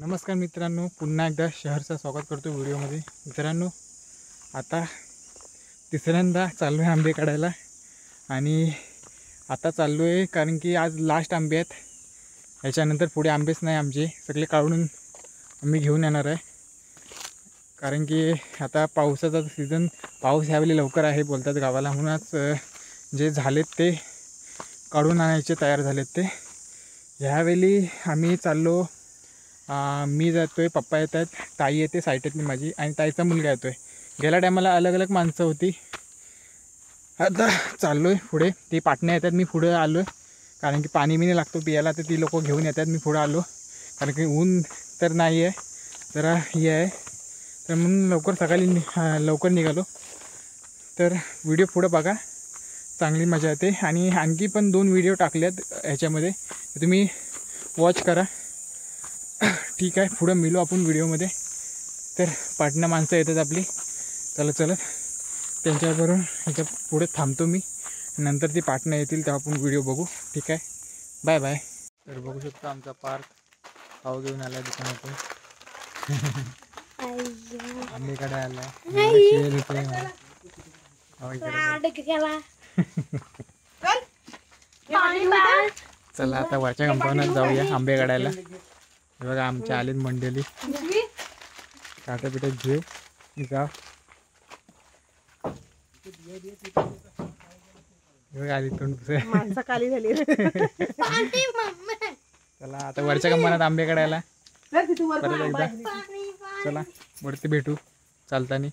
नमस्कार मित्रांनो, पुन्हा एकदा शहरचं स्वागत करतो व्हिडिओमध्ये। मित्रांनो, आता तिसऱ्यांदा चाललो आहे आंबे काढायला आणि आता चाललो आहे कारण की आज लास्ट आंबे आहेत। ह्याच्यानंतर पुढे आंबेच नाही, आमचे सगळे काढून आम्ही घेऊन येणार आहे। कारण की आता पावसाचा सीझन, पाऊस ह्यावेळी लवकर आहे बोलतात गावाला, म्हणूनच जे झालेत ते काढून आणायचे तयार झालेत ते। ह्यावेळी आम्ही चाललो, मी जातोय, पप्पा येत आहेत, ताई येते साईटतली माझी, आणि ताईचा मुलगा येतोय। गेल्या टायमाला अलग अलग माणसं होती, आता चाललो आहे पुढे। ती पाटण्या येतात, मी पुढे आलो आहे कारण की पाणी बिणी लागतो पियाला, तर ती लोक घेऊन येतात, मी पुढे आलो कारण की ऊन तर नाही आहे, जरा हे आहे, तर म्हणून लवकर सकाळी लवकर निघालो। तर व्हिडिओ पुढे बघा, चांगली मजा येते। आणि आणखी पण 2 व्हिडिओ टाकल्यात ह्याच्यामध्ये, तुम्ही वॉच करा। ठीक आहे, पुढं मिळू आपण व्हिडिओमध्ये। तर पाटणा माणसं येतात आपली, चलत चलत त्यांच्याबरोबर ह्याच्या पुढे थांबतो मी, नंतर ती पाटणा येतील तेव्हा आपण व्हिडिओ बघू। ठीक आहे, बाय बाय। तर बघू शकतो आमचा पार्क पाव घेऊन आला दुकानातून, आंबेकडे आला, चला आता वरच्या कंपाऊंडात जाऊया आंबे काढायला। बघा आमच्या आलीत मंडळी, काटा पिठा घेऊ जा, आली तोंड माणसं काली झाली। चला आता वरच्या कंपाऊंडात आंबे काढायला परत एकदा, चला वरती भेटू चालतानी।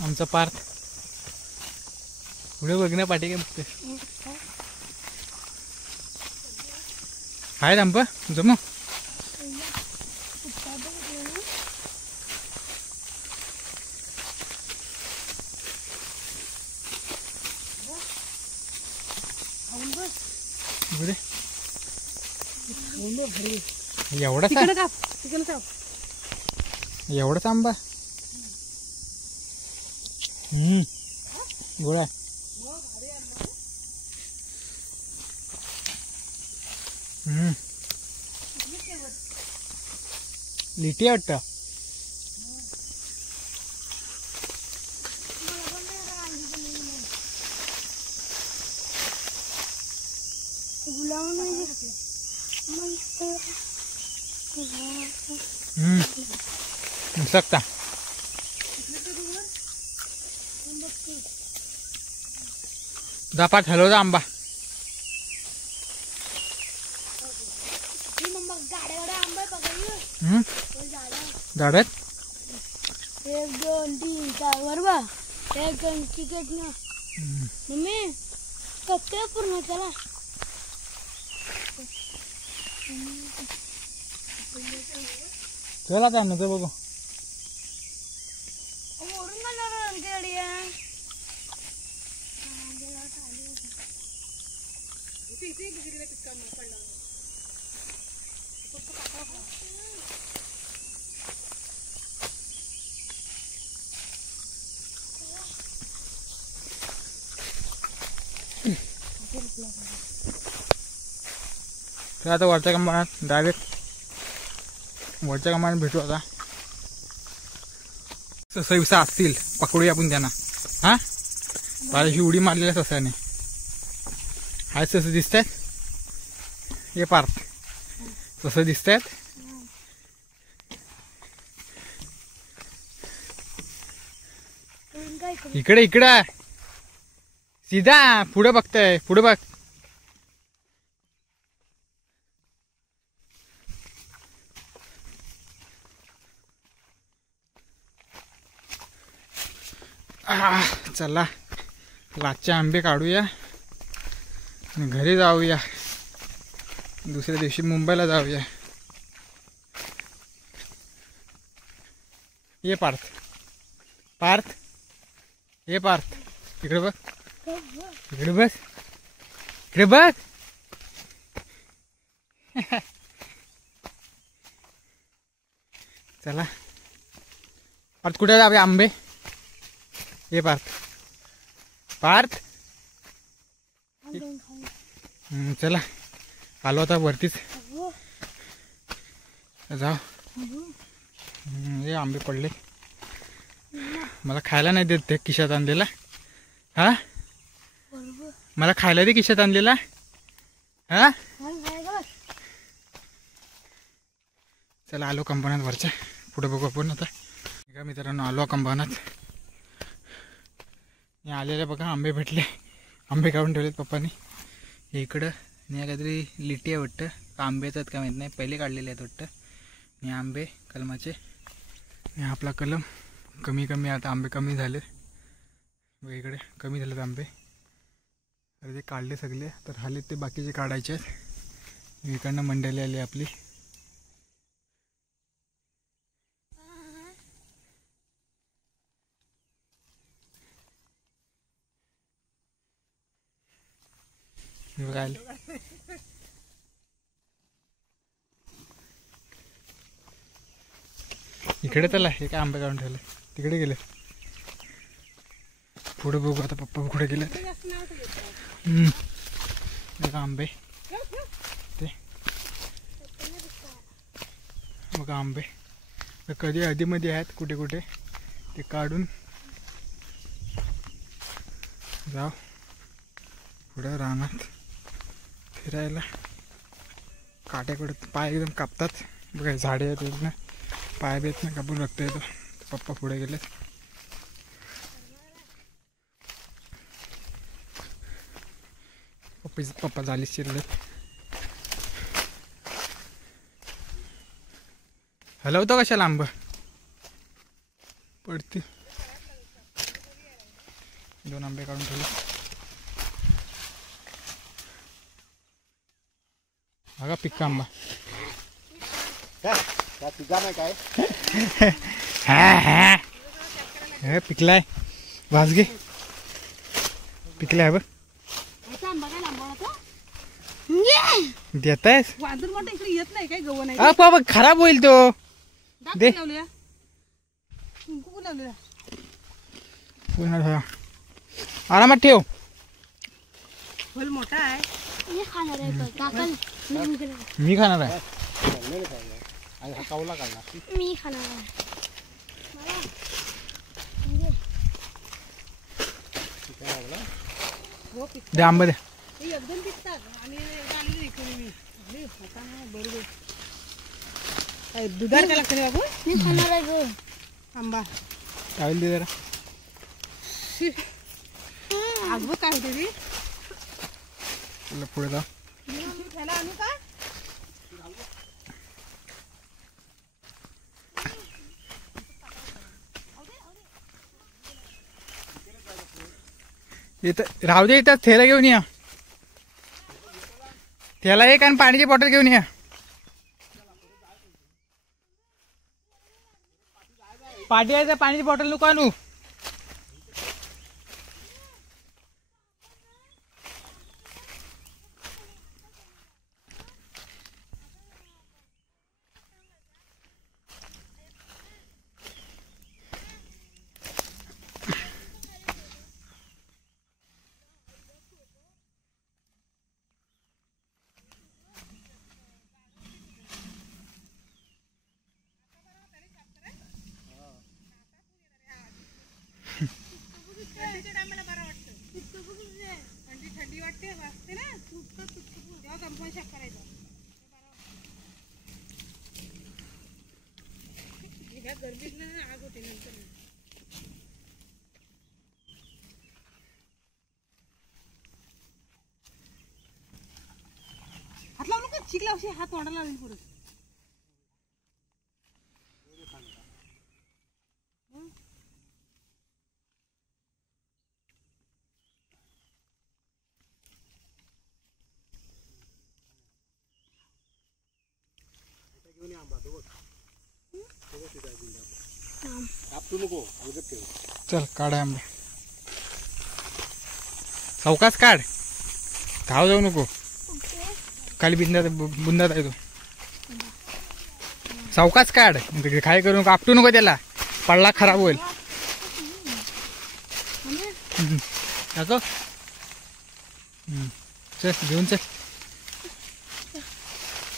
आमचा पार्थ पुढे बघण्या पाठी काय बघते, हाय आंबा जमू एवढाच एवढाच आंबा, गोळ्या लिटी वाटतं, सकता दापात हलवता आंबा, झाडात 1 2 3 4 बरोबर, 1 2 तिकीट ना मम्मी कच्चे पूर्ण चला। चला काय नंतर बघू, तर आता वरच्या कंपाऊंडात डायरेक्ट वरच्या कंपाऊंडात भेटू। आता ससा विसा असतील पकडूया आपण त्यांना, हा पाण्याची उडी मारलेल्या ससाने हाय, सस दिसत आहेत, हे पार्थ सस दिसत आहेत, इकडे इकडे सीधा पुढे बघताय, पुढे बघ, चला लाटचे आंबे काढूया आणि घरी जाऊया, दुसऱ्या दिवशी मुंबईला जाऊया। ये पार्थ, पार्थ ये पार्थ, इकडे बघ, इकडे बस, इकडे बघ, चला पार्थ कुठे जावे आंबे, ये पार्थ पार्थ दोन खाऊ. चला आलो आता वरतीच हो, जाऊ. हो. हे आंबे पडले. मला खायला नाही देत ते खिशात आणलेला. हा बरोबर. मला खायला दे खिशात आणलेला. हा चला आलो कंपन्यात वरच्या. पुढे बघू आपण आता. का मित्रांनो आलो कंपन्यात. हे आलेले बघा आंबे भेटले. आंबे काढून ठेवलेत पप्पानी इकडं. आणि काहीतरी लिटी आहे वाटतं. आंबेच आहेत का माहीत नाही. पहिले काढलेले आहेत वाटतं. आणि आंबे कलमाचे. आणि आपला कलम कमी कमी आता आंबे कमी झाले. बघा इकडे कमी झालेत आंबे. अरे ते काढले सगळे. तर राहिले ते बाकीचे काढायचे आहेत. इकडनं मंडळी आली आपली. बघा आले. इकडे चला. हे काय आंबे काढून ठेवले. तिकडे गेले. पुढे बघू आता पप्पा कुठे गेले. बघा आंबे ते बघा आंबे. कधी आधीमध्ये आहेत कुठे कुठे ते काढून जाऊ पुढे रानात फिरायला. काट्याकडे पाय एकदम कापतात. बघा झाडे आहेत ना. पाय बेत नाही कापून रक्त येतो. पप्पा पुढे गेले. पप्पा झाली शिरले. हलवतो कशाला आंब पडते. दोन आंबे काढून ठेवले. बघा पिक्का आंबा. काय पिकलाय. वाजगे पिकलाय बघ. देतायस येत नाही काय गव नाही. बाबा खराब होईल तो. दे आरामात ठेव. फुल मोठा आहे. मी खाणार आहे. मी खाणार आहे. मी खाणार आहे. दे आंबा दे. एकदम दिसतात आणि बरोबर दुधार काय लागतं बाबू. मी खाणार आहे गो आंबा. चालेल दे जरा. आज बघ काय होते ती. पुढे जा. त्याला आणू का. इथं राहू दे. इथं थैला घेऊन या. त्याला एक आणि पाण्याची बॉटल घेऊन या. पाठी पाण्याची बॉटल नको आणू. थंडी वाटते वाजते ना. तेव्हा कंपनी शेक करायचं. गर्दीत ना आग होते नंतर. हात लावू नका. चिकला अशी हात तोंडाला लागेल पुढे. चल काढ आंबे. सावकाश काढ. धाव जाऊ नको. खाली बुंदात आहे तो. सावकाश काढ. काय करू नको. आपटू नको त्याला. पडला खराब होईल. दाखव. चल घेऊन चल.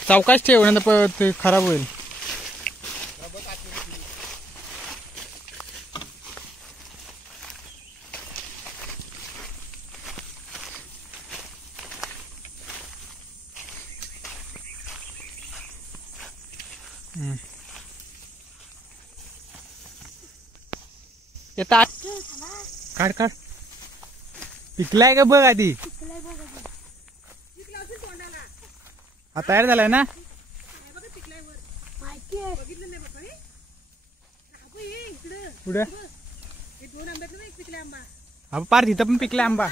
सावकाश ठेव नंतर ते खराब होईल. येता काढ काढ. पिकलाय का बघ आधी. हा तयार झालाय ना. पुढे हा पार तिथं पण पिकलाय आंबा.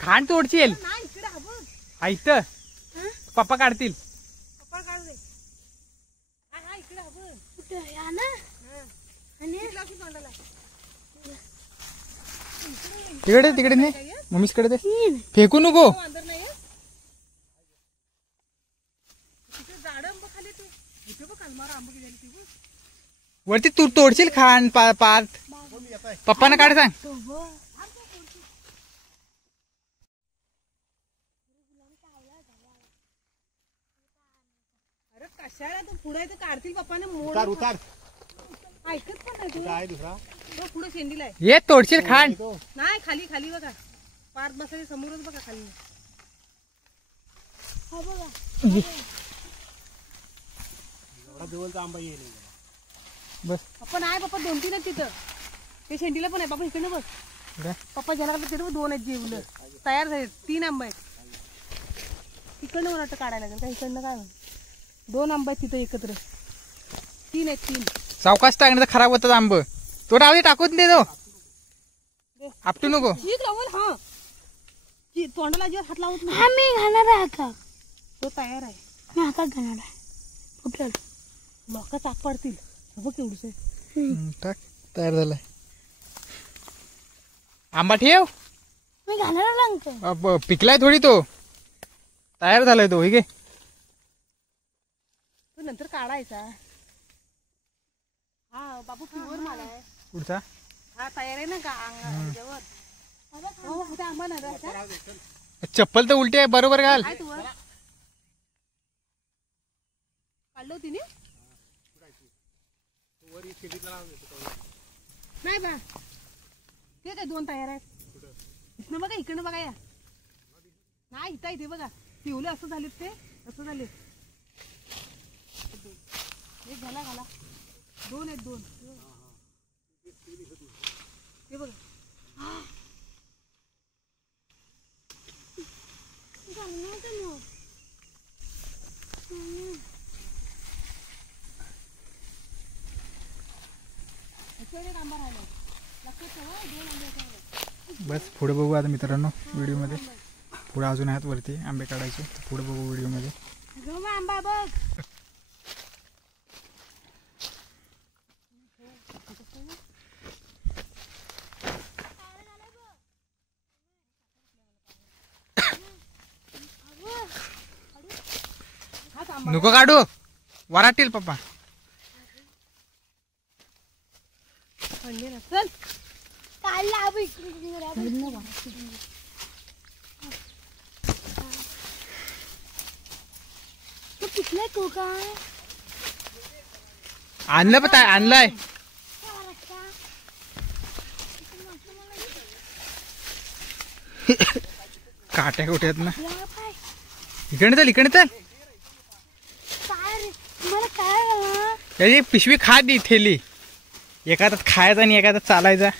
खाण तोडशील. हा इथं पप्पा काढतील. तिकडे तिकडे नाही मम्मीकडे दे. फेकू नको. वरती तू तोडशील खाण पार्थ. पप्पांना काढ सांग. अरे कशाला तू पुढे काढतील पप्पाने. उतार ऐकत पण नाही तू. काय दुसरा तो पुढे शेंडीला आहे. ये तोडशील खाण. नाही खाली खाली बघा. पार्थ बसायच्या समोरच बघा खाली. एवढा जवळचा आंबा येईल. बस पप्पा नाही पप्पा 2-3 आहेत तिथं. ते शेंडीला पण आहे. पप्पा इकडे बस. पप्पा ज्याला तिथे 2 आहेत जेवलं तयार झाले. 3 आंबा आहेत. इकडनं मला वाटतं काढायला लागेल का. इकडनं काय 2 आंबा आहेत तिथं एकत्र. 3 आहेत 3. सावकाश टाकण्याचं खराब होतात आंब. तो राहू दे टाकून दे. तो आपटू नको. ठीक राहुल. हा तोंडाला अजिबात हात लावत नाही. हा मी घालणार आहे आता. तो तयार आहे. मी आता घालणार आहे. कुठलं लोक चाक पडतील. बघ केवढीच टाक. तयार झालाय आंबा. ठेव. मी घालणार लागतो. पिकलाय थोडी. तो तयार झालाय तो. हे घे. तो नंतर काढायचा. हा बाबू प्युअर माल आहे. पुढचा हा तयार आहे ना का अंगावर. हो होता आंबा ना राहता. चप्पल तर उलटी आहे. बरोबर घाल. काय तू काढलो तिने. नाही बा ते काय 2 तयार आहेत. इकडनं बघा इकडनं बघा. या नाही इथं इथे बघा. पिवले असं झालेत. ते असं झाले. एक घाला घाला. 2 आहेत 2. हे बघा. बस पुढे बघू आता मित्रांनो व्हिडिओमध्ये. पुढे अजून आहेत वरती आंबे काढायचे. पुढे बघू व्हिडिओमध्ये. आंबा बघ. नको काढू. वरातील पप्पा. चल काढला अबे इकडे. तो पिकलाय तो काय. आणलं पण आणलाय. काट्या कुठे आहेत ना. इकडे चल इकडे चल. मला काय त्याची पिशवी खा दी थेली. एका हातात खायचा आणि एका हातात चालायचा.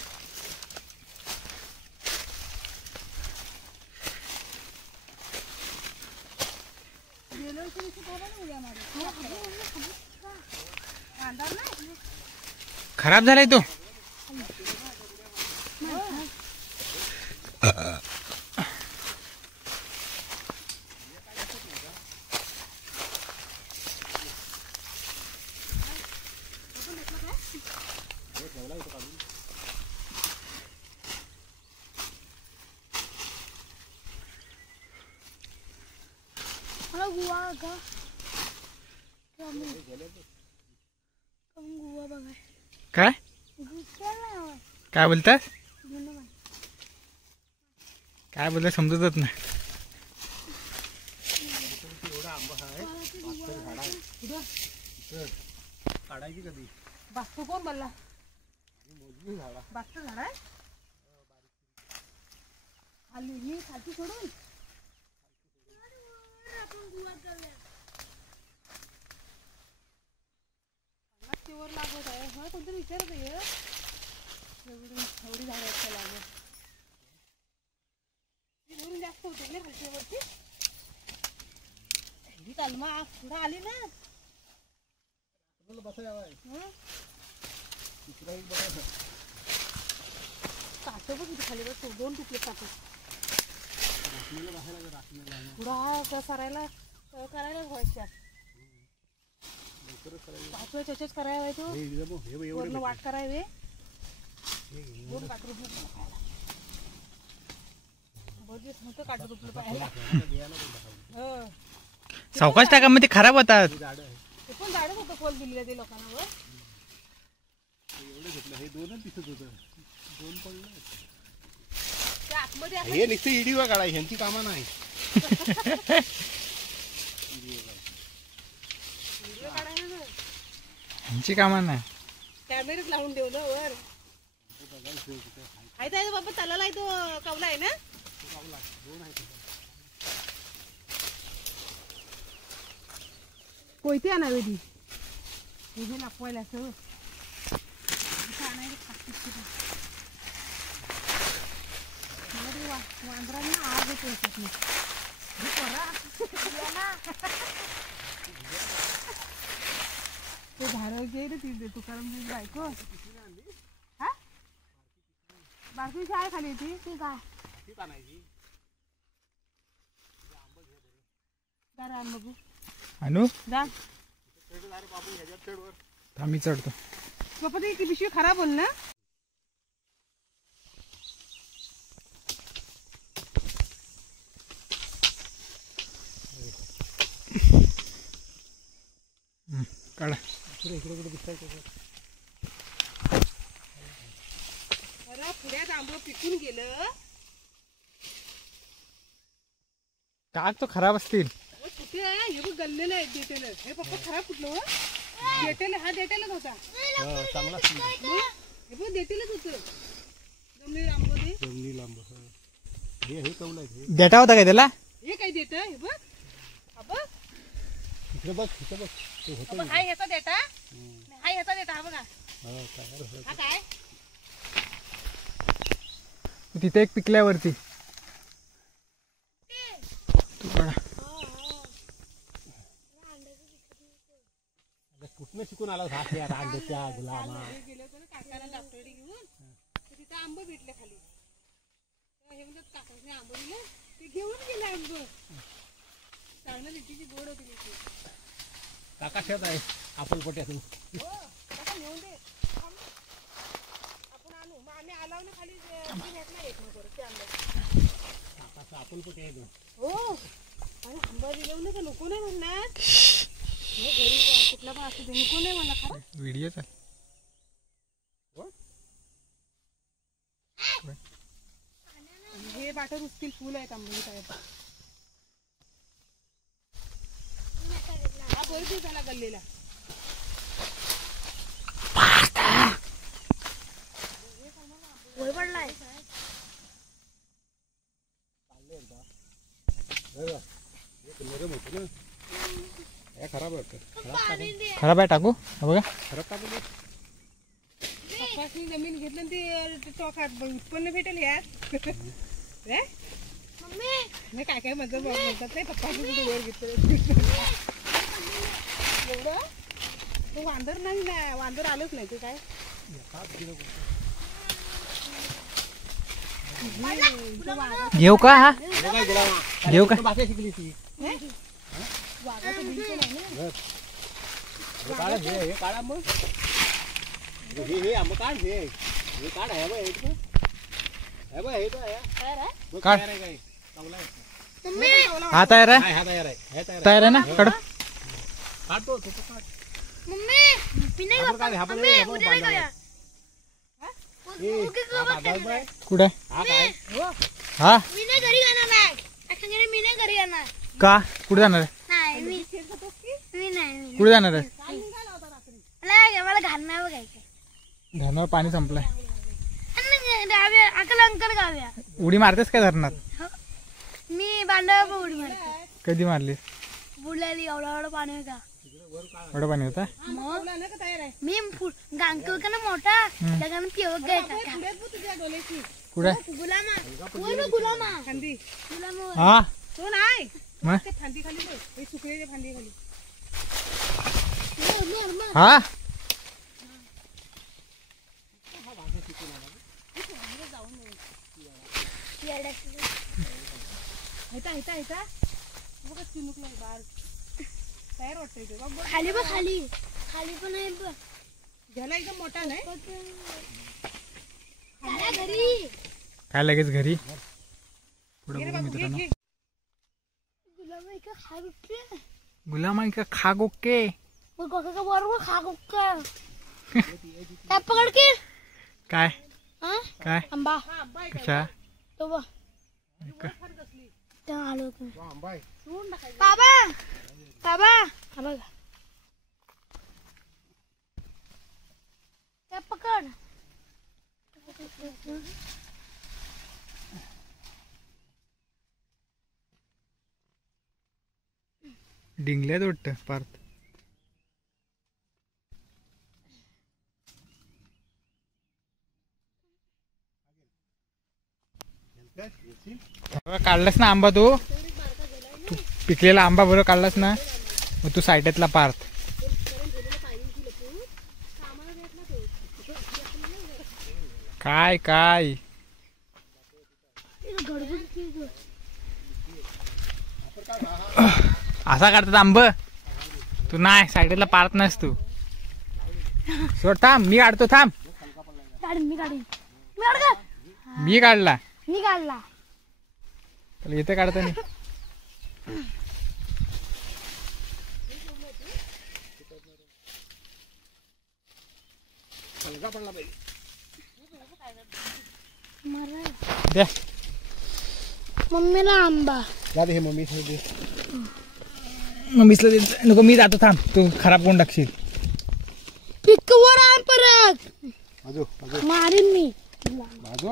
खराब झालाय तो. मला गुवा का गुवा बघाय. काय गुवा काय बोलतास? काय बोलताय समजतच नाही. काढायची कधी बास्तू कोण बोलला? बास्तू झाड आहे खाली मी खालची सोडून वर लागत आहे. हा कोणतरी विचारत आहे एवढी झाड आहेत लागत वरून जास्त होते ना खालच्यावरती. ही तालमा पुढं आली ना. काट बघ इथे खाली बघ 2 तुकडे काट पुढं सरायला करायला व्हायच्या पाचव्या चचच करायला तो वरण वाट करावे 2 काट रुपये बजेट होतं काट रुपये पाहायला. सावकाश टाका मग ते खराब होतात. ते पण झाडच होतं फॉल दिलेलं ते लोकांना वर एवढं घेतलं हे 2च दिसत होतं 2 पडलं. ते आतमध्ये हे नुसतं इडीवर काढाय ह्यांची कामं नाही. व्हिडिओ काढायला ना ह्यांची कामं नाही. कॅमेराच लावून ठेवलं वर. आहे तर बाबा चालायला आहे तो कवला आहे ना. कोयते आणावे ती हे लपवायला असं वांद्राने आग येतो ते झाड घे रे ती तुकाराम बायको. हा बारकी शाळा खाली ती ती काय आण बघू आणू जा आम्ही चढतो. बापा ती पिशवी खराब बोल ना. काढा. अरे पुढ्यात आंबं पिकून गेलं. टाक तो खराब असतील. कुठे आहे हे बघ गल्लेलं आहे देटेल. हे पप्पा खराब कुठलं हो देटेल. हा देटेलच होता चांगला हे बघ देटेलच होतं जमिनीवर आंबं ते. जमिनी लांब हे कवलं आहे. देटा होता काय त्याला? हे काय देत हे बघ अबा इकडे बघ इकडे बघ ते होतं. हा ह्याचा देटा हा ह्याचा देटा हा बघा हा काय तिथे एक पिकल्यावरती तू काढा. कुठनं शिकून आला हा त्या रांडच्या गुलामा. गेलं होतं ना काकाला डॉक्टरडी घेऊन तिथं आंबं भेटले खाली. हे म्हणतात काकाने आंबं दिलं ते घेऊन गेले आंबं. चांगलं लिटीची गोड होती लिटी. काका शेत आहे आपण पोट्यातून. हो काका नेऊन दे आपण आणू. मग आम्ही आलाव ना खाली भेटला येत ना परत ते आंबे. काकाचं आपण पोटे आहे. हो आणि आंबा दिलं का नको नाही म्हणणार. हो घरी कुठला पण असू दे नको नाही म्हणणार खरं. व्हिडिओ चाल. हे बाटर उसतील फुल आहेत आंबे काय हा बरेच दिवसाला गल्लेला. वय पडलाय खराब आहे. खराब आहे टाकू हा बघा. खराब टाकू दे. पप्पासनी जमीन घेतलं ते टोकात उत्पन्न भेटेल यात. मम्मी काय काय म्हणतात बोलतात नाही पप्पाची कुठे वर घेतलं एवढं. तो वांदर नाही ना वांदर आलंच नाही ते काय घेऊ का हा घेऊ का? भाषा शिकली ती. वाघाचं बिल पण आहे ना. काढा हे काढा मग हे आंबा काढ हे काढ आहे बघ हे बघ हे काय काढ. काय चांगला आहे. हा तयार आहे. हा तयार आहे. हे तयार तयार आहे ना काढ. काढतो तो काढ. मम्मी पिणे आपण काय आपण मम्मी उद्या नाही करूया कुठे हा काय हा मी नाही घरी जाणार नाही. मी नाही घरी जाणार. का कुठे जाणार आहे? नाही मी नाही. कुठे जाणार आहे? मला घाण नाही बघायचं. धरणावर पाणी संपलंय. अकल अंकल गाव्या. उडी मारतेस काय धरणात? मी बांधावर उडी मारते. कधी मारलीस? बुडलेली एवढं पाणी होता. एवढं पाणी होता? मी गांकल का ना मोठा त्याला पिवक घ्यायचा. कुठे? गुलामा हा तो नाही मग फांदी खाली बघ. हे सुकलेल्या फांदी खाली हा ह्याचा बघ चिमुकला बार तयार वाटतंय ते बघ. खाली बघ खाली खाली पण आहे बघ. झाला एकदम मोठा नाही घरी काय लगेच घरी पुढे बघू मित्रांनो. गुलामा का खा गुक्के गुलामाई का खा गोके. मग काका का बरोबर खा गुक्का. काय पकड के काय हा काय आंबा कशा तो बघ का? त्या आलो का आंबा आहे. बाबा बाबा हा बघ त्या पकड. डिंगल्यात वाटतं पार्थ. काढलास ना आंबा तू पिकलेला आंबा बरोबर काढलास ना मग तू साईटातला पार्थ. काय काय असा काढतात आंब तू नाही साईडला पार्थ नाहीस तू. सोड थांब मी काढतो थांब. मी काढीन मी काढ का मी काढला मी काढला. इथे काढता नाही. द्या मम्मीला आंबा जा दे हे मम्मी दे. मम्मीला दे नको मी जातो थांब तू खराब करून टाकशील. पिकवर आण परत बाजू बाजू मारीन मी बाजू.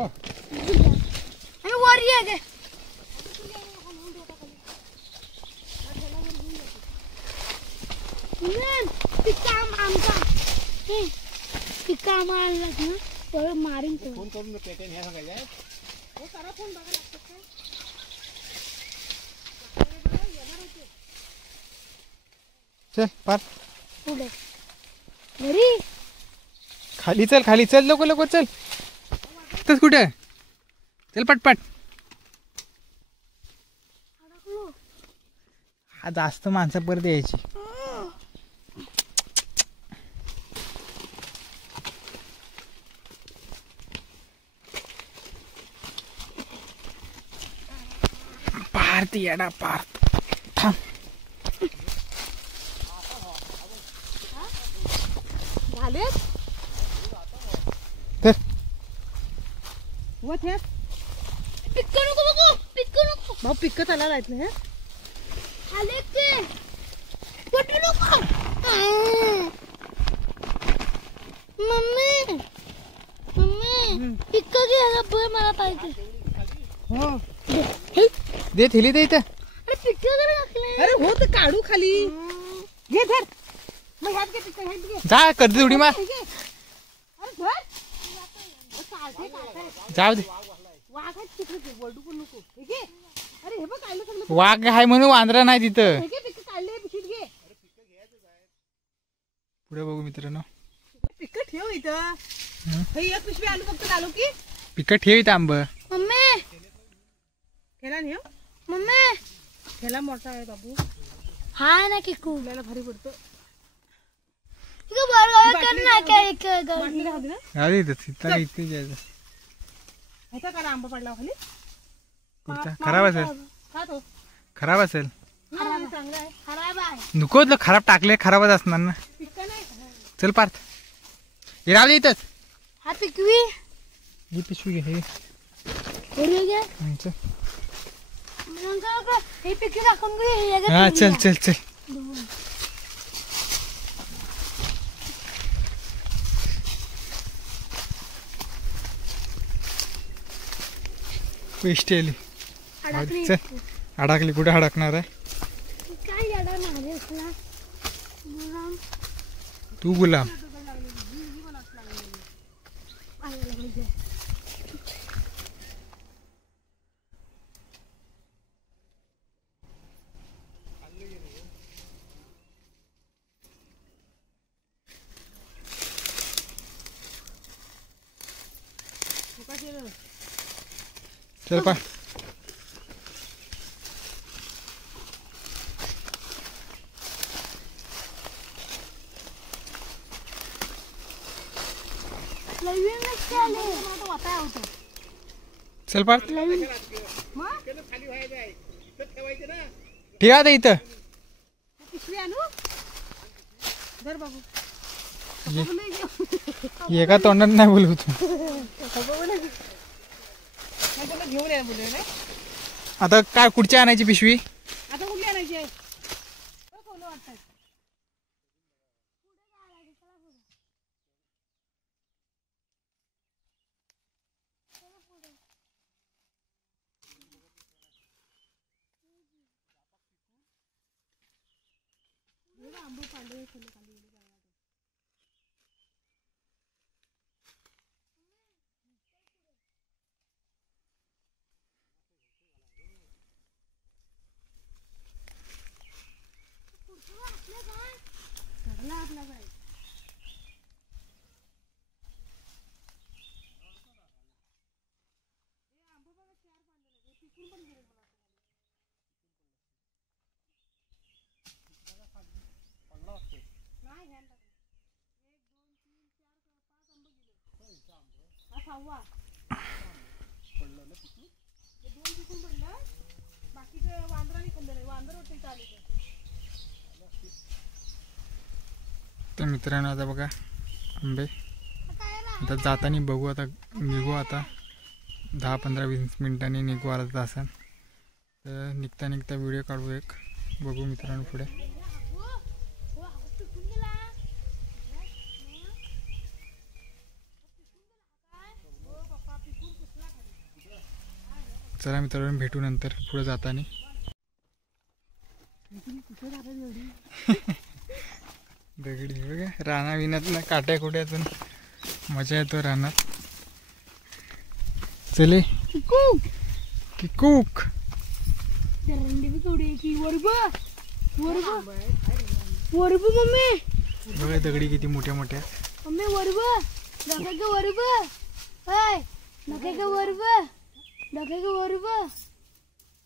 आणि वर ये गे. पिका आमचा पिका आणला ना तर मारीन तो. फोन करून पेटेन ह्या सांगायचं आहे. चल पार्थ पुढे घरी खाली चल लवकर लवकर चल. तस कुठे चल पटपट. हा जास्त माणसं परत यायची. पार्थ येडा पार्थ थांब. झाले तर व थ्या पिक्क नको बघू पिक्क नको भाऊ पिकत आला राहत नाही. आले ते पटू नको. मम्मी मम्मी पिक्क घ्यायला बोल मला पाहिजे. हो दे थेली दे इथं. अरे पिक्क जरा टाकले. अरे हो तर काढू खाली घे धर. मग ह्यात घे पिक्क ह्यात घे. जा कर्ज उडी मार. घे. अरे धर. चालतंय चालतंय. जाऊ दे. वाघात तिकडे वरडू पण नको. हे घे. अरे हे बघ काढलं सगळं. वाघ आहे म्हणून वांद्रा नाही तिथं. हे घे पिक्क काढले पिशवीत घे. पुढे बघू मित्रांनो. पिक्क ठेव इथं. हे एक पिशवी आलू फक्त घालू की पिकं ठेव इथं आंब. मम्मी खेळा नेव. मम्मी खेळा मोठा आहे बाबू. हाय ना किकू आपल्याला भारी पडतो. इकडे बरं कर ना काय बाटली राहू दे ना. राहू दे इथं इथं इथे जायचं. ह्याचा का आंबा पडला खाली. पुढचा खराब असेल का तो खराब असेल. चांगला आहे. खराब आहे. नको खराब टाकले खराबच असणार ना. पिक्क नाही. चल पार्थ हे राहू दे इथंच. हा पिकवी ही पिशवी घे हे बरोबर चल. मग हे पिकी टाकून घे. हा चल चल चल. पेस्ट आली. चल अडकली. कुठे अडकणार आहे काय याडा नाही असला तू गुलाम. चल पा. चल पा. ठेवा ते इथं. पिशवी आणू धर बाबू. एका तोंडात नाही बोलू तू. घेऊन या बोलले ना. आता काय कुठची आणायची पिशवी. आता कुठली आणायची आहे वाटतं. तर मित्रांनो आता बघा आंबे. आता जाताना बघू. आता निघू. आता 10-15-20 मिनिटांनी निघू अर्धा तासात. तर निघता निघता व्हिडिओ काढू एक. बघू मित्रांनो पुढे. चला मित्रांनो भेटू नंतर पुढे जाताना. दगडी बघा राना विनातला काट्या कुट्यातून मजा येतो रानात. चले किकूक. मम्मी बघा दगडी किती मोठ्या मोठ्या. मम्मी वरब नका वरब हाय नका वरब नका वरब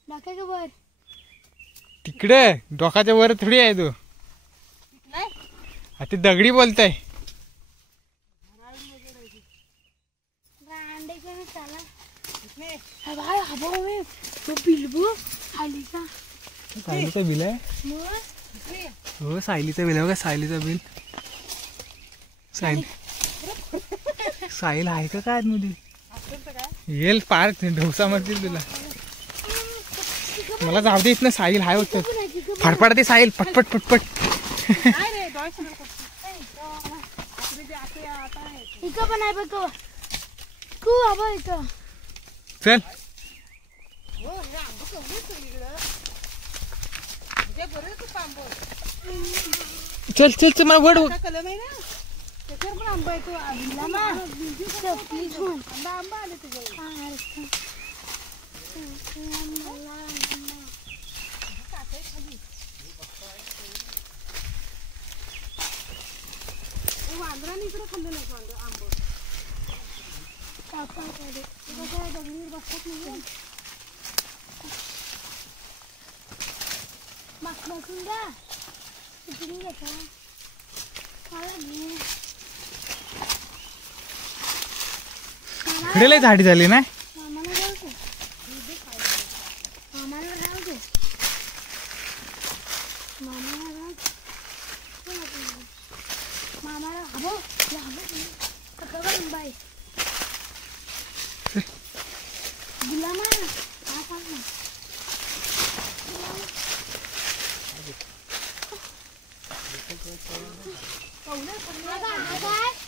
नका वर. तिकडे डोकाच्या वर थोडी आहे तू. ती दगडी बोलताय. सायलीचा बिल आहे. हो सायलीचा बिल आहे बघा. सायलीचा बिल. साहिल आहे का काय आतमध्ये. येईल पार ढोसा मरतील तुला. मला जाऊ दे इथनं. साहिल हाय होत. फडफडते साहिल पटपट पटपट. इथं पण आहे बघ. कू आबा इथं. चल चल चल चल. मला वड. कलम आहे ना त्याच्यावर पण आंबा येतो. आंबा आले तुझ्या. वांद्राने इकडे खाल्लं नाही आंबा. दगडीवर बसतात नाही. बसून द्या इकडे घेता. इकडे लय झाडी झाली ना. मामाला जाऊ दे. मामाला राहू दे. मामाला राहू दे. मामाला हबो हबो बाय. गुलामा हा सांग ना.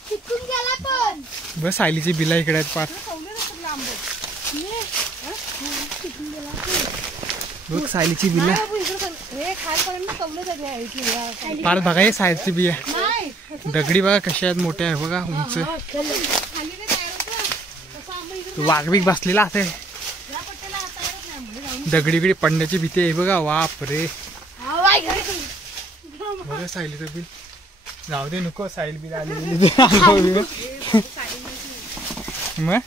चिकून गेला पण बस सायलीची बिला इकडे आहेत पार. चिकून गेला पण बघ सायलीची बिला पार बघा हे सायलीची बिया. दगडी बघा कशा आहेत, मोठ्या आहे बघा, उंच. वाघबीक बसलेला असेल, दगडी बिडी पडण्याची भीती आहे बघा. बाप रे बघा सायलीचं बिल. जाऊ दे नको, साईल बिल आली मग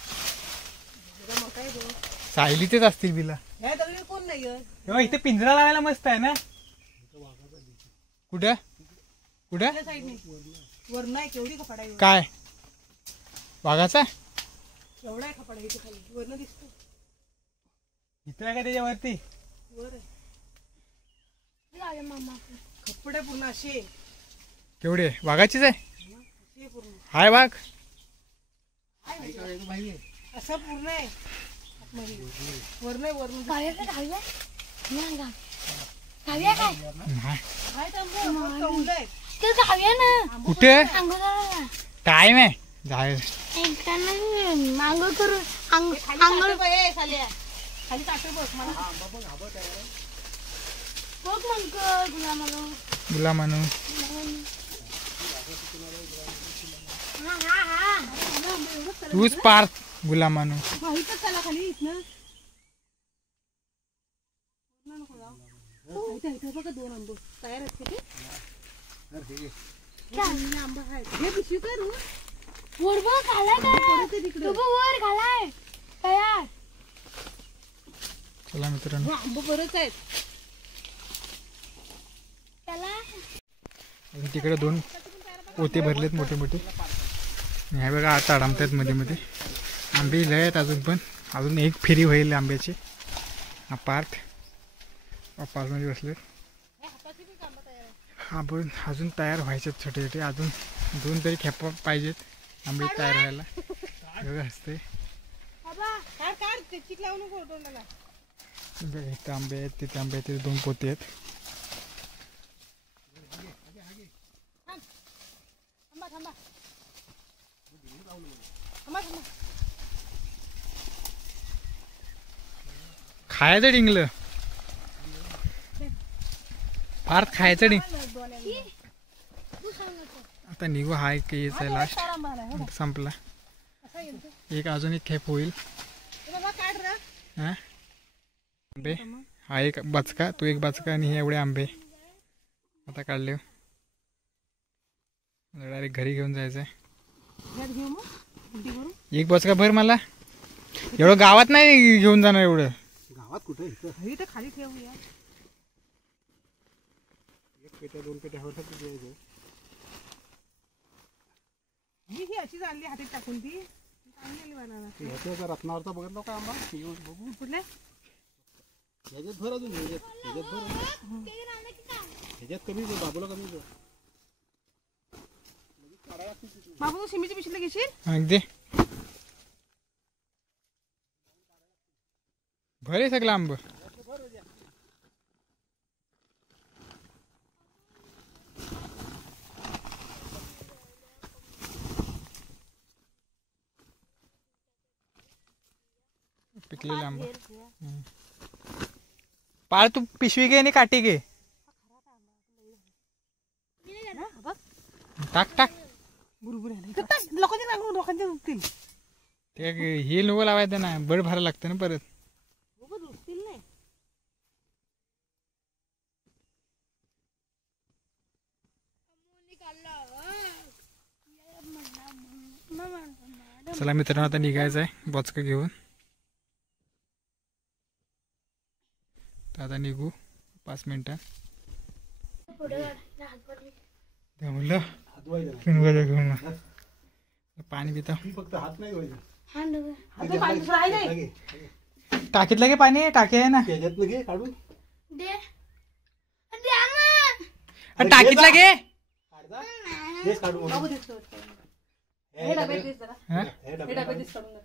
सायलीचेच असतील बिला. इथे पिंजरा लावायला मस्त आहे ना. कुठं कुठं काय वाघाचा एवढा खपाडा इथे खाली वरनं दिसतो. इथं आहे का त्याच्यावरती वर मामा कपडे पूर्ण असे केवढे वाघाचीच आहे. असे पूर्ण हाय वाघ असं पूर्ण आहे आतमध्ये. वरनं वरून गाव्या काय गाव्या गाव्या काय नाही. काय थांबलं कवलंय ते गाव्या ना कुठे अंगोला टाइम आहे जाय. आंघोळ करून आंघोळ साल्या खाली टाकतो बस मला बघ मग गुलामाला मुला म्हणून तूच पार गुला म्हणून. माहितच त्याला खाली इथनं बघा 2 आंबे तयार आहेत ते आंबा आहेत. हे पिशवी करू वर बघ घालाय काय तू बघ वर घालाय तयार. चला मित्रांनो आंबे बरेच आहेत त्याला अजून तिकडे 2 पोते भरलेत मोठे मोठे. ह्या बघा आता अडमतात मध्ये मध्ये. आंबे लय आहेत अजून, पण अजून एक फेरी होईल आंब्याची. हा पार्ट पार्कमध्ये बसले. आपण अजून तयार व्हायचे छोटे छोटे, अजून 2 तरी खेपा पाहिजेत आंबे तयार व्हायला. बघा असते काढ चिक लावू नको तोंडाला. इथं आंबे आहेत, तिथे आंबे आहेत, तिथे 2 पोते आहेत. खायचं डिंगलं फार खायचं डिंग. आता निघू. हा एक यायचा लास्ट संपला. एक अजून एक खेप होईल. हा आंबे हा एक बचका, तो एक बचका आणि हे एवढे आंबे आता काढले. डायरेक्ट घरी घेऊन जायचंय. एक बचका भर मला. एवढं गावात नाही घेऊन जाणार एवढं. गावात कुठे इथं खाली ठेवूया. 1 पेट्या 2 पेट्या हवं द्यायचं. ही अशीच आणली हातात टाकून ती चांगली बनायला. ह्याच्या रत्नावरचा बघितलं का आंबा बघू कुठल्या ह्याच्यात भर अजून ह्याच्यात भर. ह्याच्यात कमी बाबूला कमी बाबू तू सिमीची पिशवीला घेशील. अगदी भरे सगळं आंब. पिकलेले आंब. पाळ तू पिशवी घे आणि काठी घे. टाक टाक बुरबुर लोकांचे लागून लोकांचे रुपतील. ते हे नको लावायचं ना, बड भरायला लागतं ना परत. रुपतील नाही. चला मित्रांनो आता निघायचं आहे बॉचकं घेऊन. तर आता निघू 5 मिनिटात. म्हणलं घेऊन पाणी पिता. फक्त हात नाही धुवायचे. टाकीत लगे पाणी टाकी आहे ना. त्याच्यात घे काढून टाकीत लगे काढून हे डब्यात दिस जरा. हे डब्यात दिस काढून जरा.